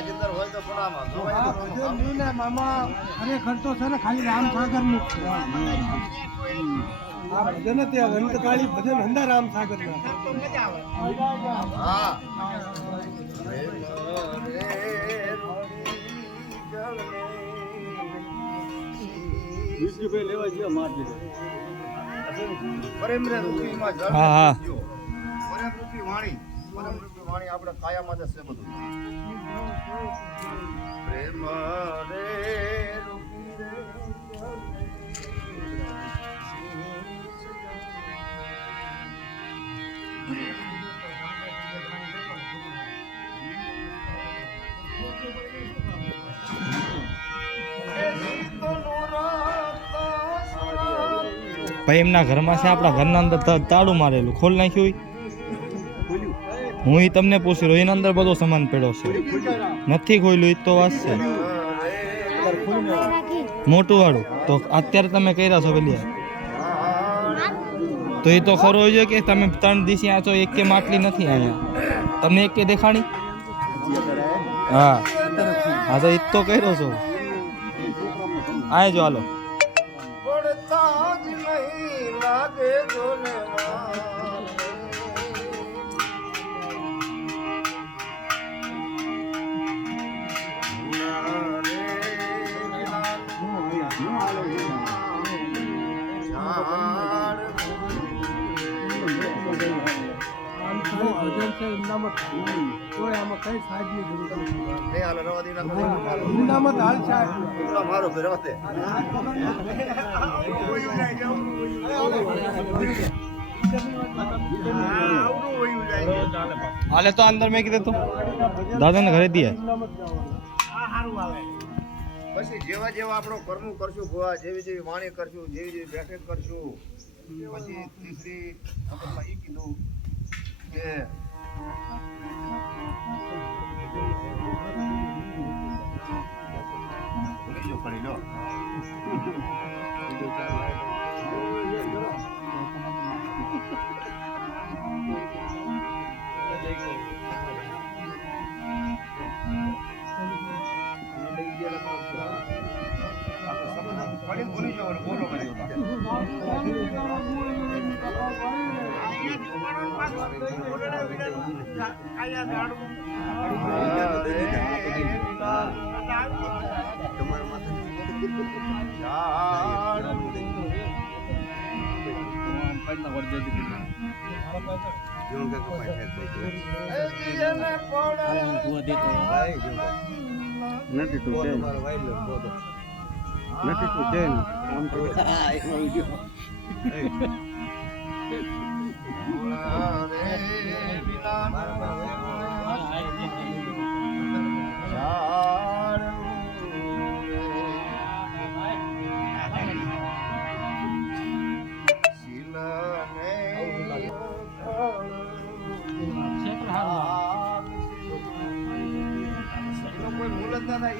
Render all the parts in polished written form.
રાજેન્દ્ર હોય તો પણ આમાં મામા ખરેખર તો છે ને ખાલી રામસાગર નું આ ભજન ત્યાં અનંતકાળી ભજન હંદા રામસાગર ના હા લેવા ગયો માર દીધો પરમ રે રૂપીમાં જળ હા. પરમ રૂપી વાણી આપણે કાયામાં જ છે બધું પ્રેમ રે રૂપી રે ભાઈ એમના ઘરમાં છે, આપણા ઘરના અંદર તાળું મારેલું ખોલ નાખ્યું હું ઈ તમને પૂછી રહ્યો એના અંદર બધો સામાન પડ્યો છે નથી ખોલ્યું એ તો વાત છે મોટું વાળું તો અત્યારે તમે કર્યા છો પેલી તો એ તો ખરો હોય કે તમે 3 દિવસ આ છો એક કે માટલી નથી અહીંયા તમને એક કે દેખાણી હા હા તો એ તો કર્યો છો આ જો હાલો લાગે જોને હાલે તો અંદર મેં કીધું તું દાદા ને ઘરે દીએ પછી જેવા જેવા આપણો કર્મ કરશું ભુવા જેવી જેવી વાણી કરશું જેવી જેવી બેઠક કરશું પછી ત્રીસરી આપણે એ કીધું કે ભૂલી જો પડી લો ભૂલી જાઓ બોલો નથી તું નથી તું જૈન આમ તો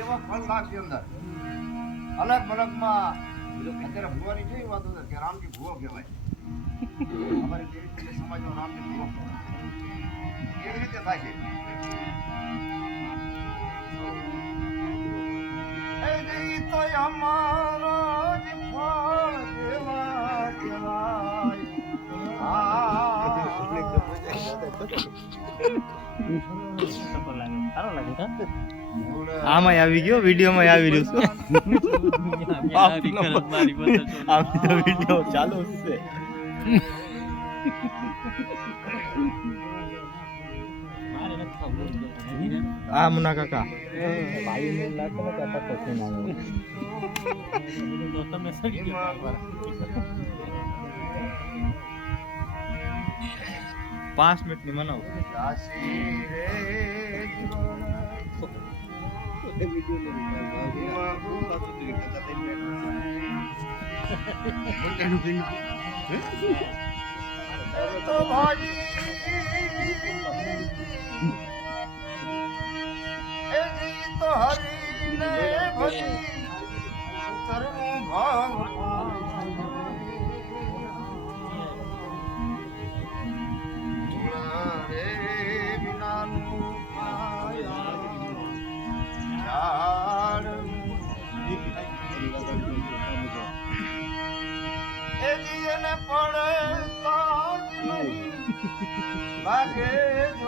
એવા ફળ લાગશે અંદર અલગ મલકમાં અત્યારે ભુવાની કેવી વાત છે કે રામજી ભુવો કહેવાય અમારે કેવી રીતે સમાજનો રામજી ભુવો કેવી રીતે થાય છે એ જી તો અમારો જ ફળ કહેવાય આમાં આવી ગયો વિડીયોમાં આવી રહ્યું છે વિડીયો ચાલુ છે આ મુના કાકા પાંચ મિનિટ ની મનાવો તો ભાજી એ જી તો હરીને ભજી તરું ભાવ રે વિનાનું એને પડતા જ નહીં લાગે